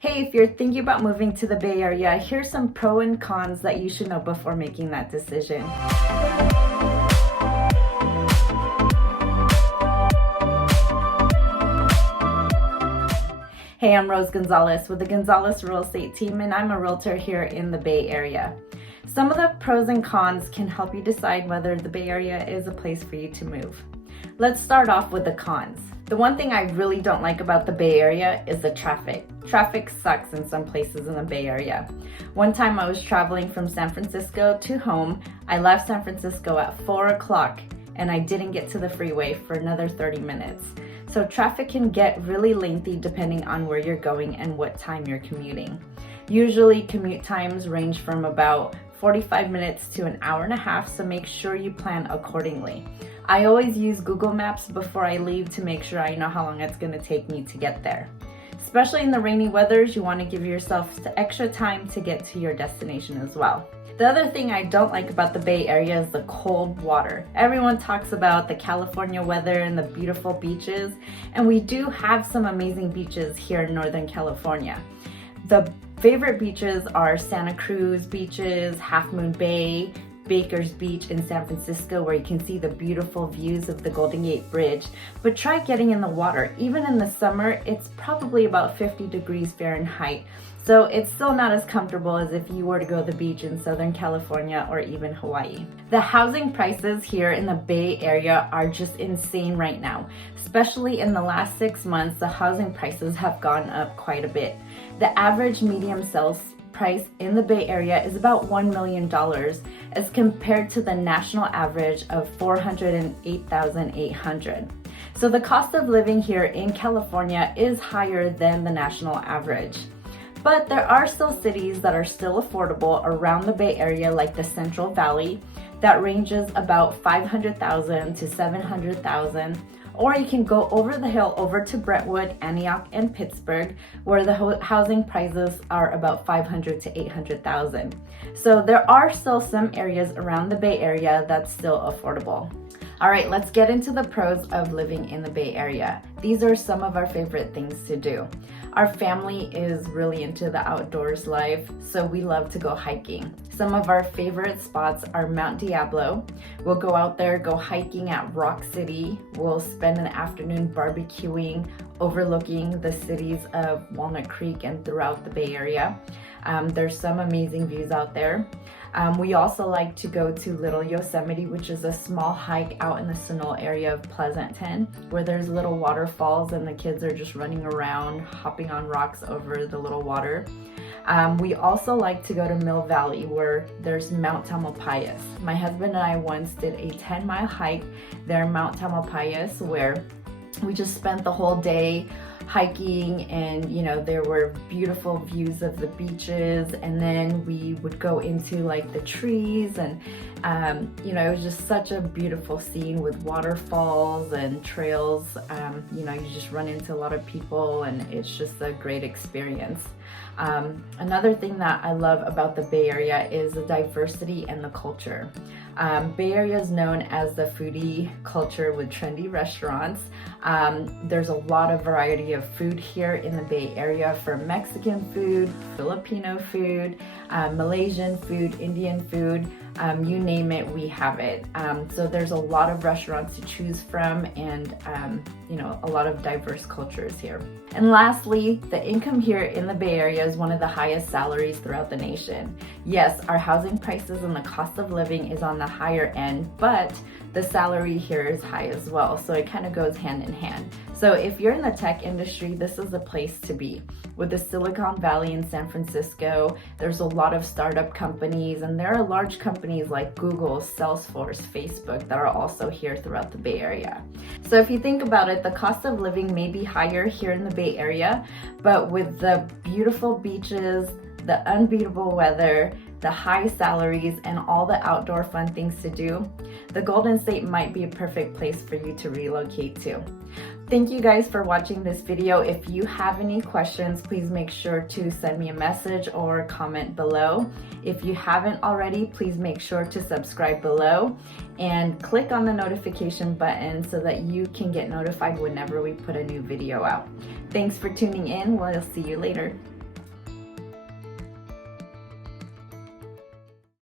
Hey, if you're thinking about moving to the Bay Area, here's some pros and cons that you should know before making that decision. Hey, I'm Rose Gonzalez with the Gonzalez Real Estate Team, and I'm a realtor here in the Bay Area. Some of the pros and cons can help you decide whether the Bay Area is a place for you to move. Let's start off with the cons. The one thing I really don't like about the Bay Area is the traffic. Traffic sucks in some places in the Bay Area. One time I was traveling from San Francisco to home. I left San Francisco at 4 o'clock and I didn't get to the freeway for another 30 minutes. So traffic can get really lengthy depending on where you're going and what time you're commuting. Usually commute times range from about 45 minutes to an hour and a half, so make sure you plan accordingly. I always use Google Maps before I leave to make sure I know how long it's going to take me to get there. Especially in the rainy weathers, you want to give yourself the extra time to get to your destination as well. The other thing I don't like about the Bay Area is the cold water. Everyone talks about the California weather and the beautiful beaches, and we do have some amazing beaches here in Northern California. The favorite beaches are Santa Cruz beaches, Half Moon Bay, Baker's Beach in San Francisco, where you can see the beautiful views of the Golden Gate Bridge. But try getting in the water. Even in the summer, it's probably about 50 degrees Fahrenheit. So it's still not as comfortable as if you were to go to the beach in Southern California or even Hawaii. The housing prices here in the Bay Area are just insane right now. Especially in the last 6 months, the housing prices have gone up quite a bit. The average medium sales price in the Bay Area is about $1 million as compared to the national average of $408,800. So the cost of living here in California is higher than the national average. But there are still cities that are still affordable around the Bay Area, like the Central Valley, that ranges about $500,000 to $700,000. Or you can go over the hill over to Brentwood, Antioch, and Pittsburgh, where the housing prices are about $500,000 to $800,000. So there are still some areas around the Bay Area that's still affordable. All right, let's get into the pros of living in the Bay Area. These are some of our favorite things to do. Our family is really into the outdoors life, so we love to go hiking. Some of our favorite spots are Mount Diablo. We'll go out there, go hiking at Rock City. We'll spend an afternoon barbecuing, overlooking the cities of Walnut Creek and throughout the Bay Area. There's some amazing views out there. We also like to go to Little Yosemite, which is a small hike out in the Sunol area of Pleasanton, where there's little waterfalls and the kids are just running around, hopping on rocks over the little water. We also like to go to Mill Valley, where there's Mount Tamalpais. My husband and I once did a 10-mile hike there in Mount Tamalpais, where we just spent the whole day hiking, and there were beautiful views of the beaches, and then we would go into like the trees, and it was just such a beautiful scene with waterfalls and trails. You just run into a lot of people, and it's just a great experience. Another thing that I love about the Bay Area is the diversity and the culture. Bay Area is known as the foodie culture with trendy restaurants. There's a lot of variety of food here in the Bay Area, from Mexican food, Filipino food, Malaysian food, Indian food, you name it, we have it. So there's a lot of restaurants to choose from, and a lot of diverse cultures here. And lastly, the income here in the Bay Area is one of the highest salaries throughout the nation. Yes, our housing prices and the cost of living is on the higher end, but the salary here is high as well, so it kind of goes hand in hand. So if you're in the tech industry, this is the place to be. With the Silicon Valley in San Francisco, there's a lot of startup companies, and there are large companies like Google, Salesforce, Facebook that are also here throughout the Bay Area. So if you think about it, the cost of living may be higher here in the Bay Area, but with the beautiful beaches, the unbeatable weather, the high salaries, and all the outdoor fun things to do, the Golden State might be a perfect place for you to relocate to. Thank you guys for watching this video. If you have any questions, please make sure to send me a message or comment below. If you haven't already, please make sure to subscribe below and click on the notification button so that you can get notified whenever we put a new video out. Thanks for tuning in. We'll see you later.